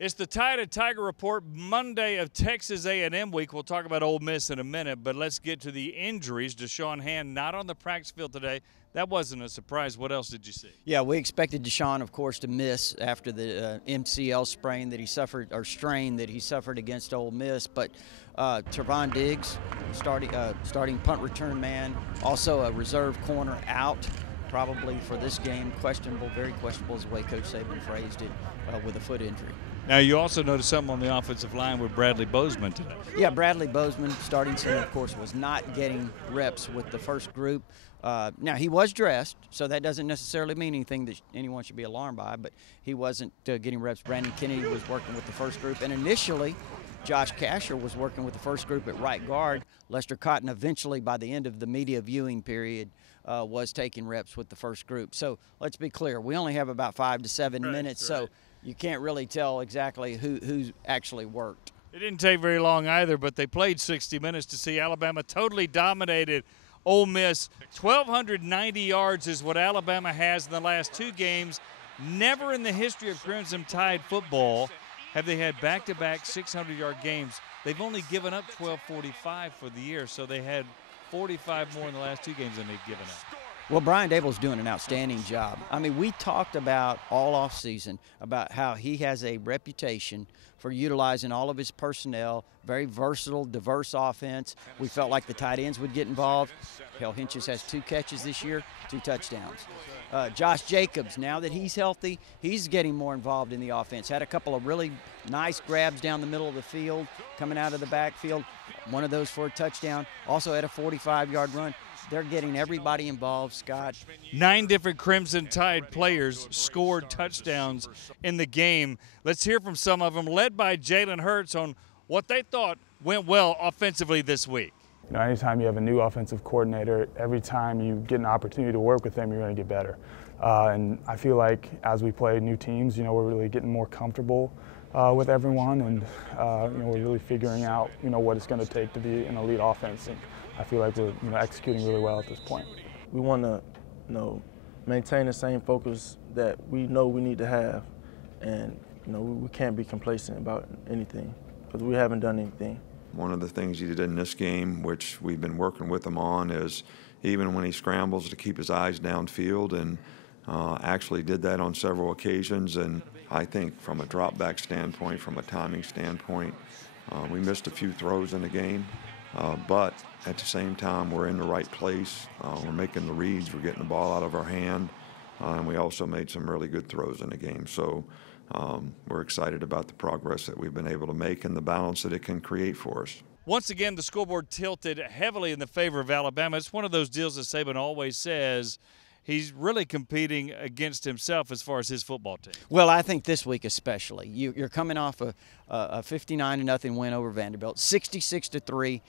It's the Tide and Tiger Report, Monday of Texas A&M week. We'll talk about Ole Miss in a minute, but let's get to the injuries. Deshaun Hand not on the practice field today. That wasn't a surprise. What else did you see? Yeah, we expected Deshaun, of course, to miss after the MCL sprain that he suffered, or strain that he suffered against Ole Miss. But Trevon Diggs, starting punt return man, also a reserve corner out, probably for this game. Questionable, very questionable is the way Coach Saban phrased it, with a foot injury. Now, you also noticed something on the offensive line with Bradley Bozeman today. Yeah, Bradley Bozeman, starting center, of course, was not getting reps with the first group. Now, he was dressed, so that doesn't necessarily mean anything that anyone should be alarmed by, but he wasn't getting reps. Brandon Kennedy was working with the first group, and initially, Josh Casher was working with the first group at right guard. Lester Cotton eventually, by the end of the media viewing period, was taking reps with the first group. So let's be clear, we only have about 5 to 7 minutes, so you can't really tell exactly who actually worked. It didn't take very long either, but they played 60 minutes to see Alabama totally dominated Ole Miss. 1,290 yards is what Alabama has in the last 2 games. Never in the history of Crimson Tide football have they had back-to-back 600-yard games. They've only given up 1,245 for the year, so they had 45 more in the last 2 games than they've given up. Well, Brian Dable's doing an outstanding job. I mean, we talked about all offseason about how he has a reputation for utilizing all of his personnel, very versatile, diverse offense. We felt like the tight ends would get involved. Hell, Hinches has 2 catches this year, 2 touchdowns. Josh Jacobs, now that he's healthy, he's getting more involved in the offense. Had a couple of really nice grabs down the middle of the field, coming out of the backfield. One of those for a touchdown. Also had a 45-yard run. They're getting everybody involved, Scott. 9 different Crimson Tide players scored touchdowns in the game. Let's hear from some of them, led by Jalen Hurts, on what they thought went well offensively this week. You know, anytime you have a new offensive coordinator, every time you get an opportunity to work with them, you're going to get better. And I feel like as we play new teams, you know, we're really getting more comfortable with everyone, and you know, we're really figuring out, you know, what it's going to take to be an elite offense. And I feel like we're, you know, executing really well at this point. We want to, you know, maintain the same focus that we know we need to have, and you know, we can't be complacent about anything because we haven't done anything. One of the things he did in this game, which we've been working with him on, is even when he scrambles to keep his eyes downfield, and actually did that on several occasions. And I think from a drop back standpoint, from a timing standpoint, we missed a few throws in the game. But at the same time, we're in the right place. We're making the reads. We're getting the ball out of our hand. And we also made some really good throws in the game. So we're excited about the progress that we've been able to make and the balance that it can create for us. Once again, the scoreboard tilted heavily in the favor of Alabama. It's one of those deals that Saban always says he's really competing against himself as far as his football team. Well, I think this week especially. You're coming off a 59-0 win over Vanderbilt, 66-3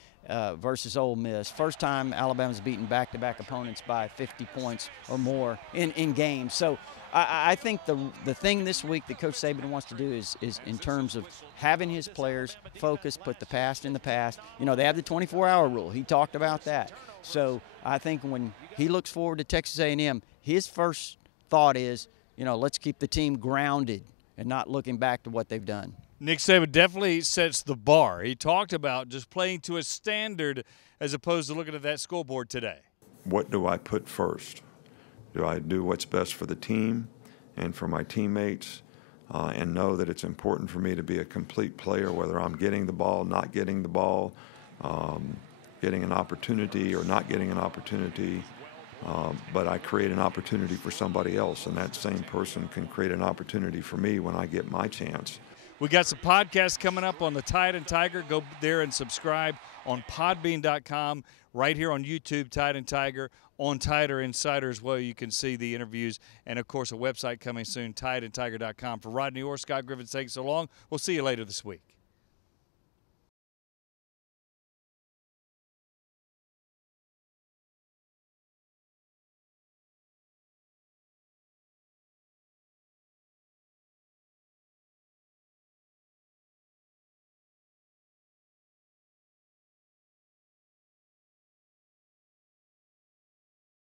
versus Ole Miss. First time Alabama's beaten back-to-back opponents by 50 points or more in games. So I think the thing this week that Coach Saban wants to do is in terms of having his players focus, put the past in the past. You know, they have the 24-hour rule. He talked about that. So I think when he looks forward to Texas A&M, his first thought is, you know, let's keep the team grounded and not looking back to what they've done. Nick Saban definitely sets the bar. He talked about just playing to a standard as opposed to looking at that scoreboard today. What do I put first? Do I do what's best for the team and for my teammates, and know that it's important for me to be a complete player, whether I'm getting the ball, not getting the ball, getting an opportunity or not getting an opportunity, but I create an opportunity for somebody else, and that same person can create an opportunity for me when I get my chance. We got some podcasts coming up on the Tide and Tiger. Go there and subscribe on podbean.com, right here on YouTube, Tide and Tiger, on Tiger Insider as well. You can see the interviews, and, of course, a website coming soon, tideandtiger.com. For Rodney or Scott Griffin, thanks so long. We'll see you later this week.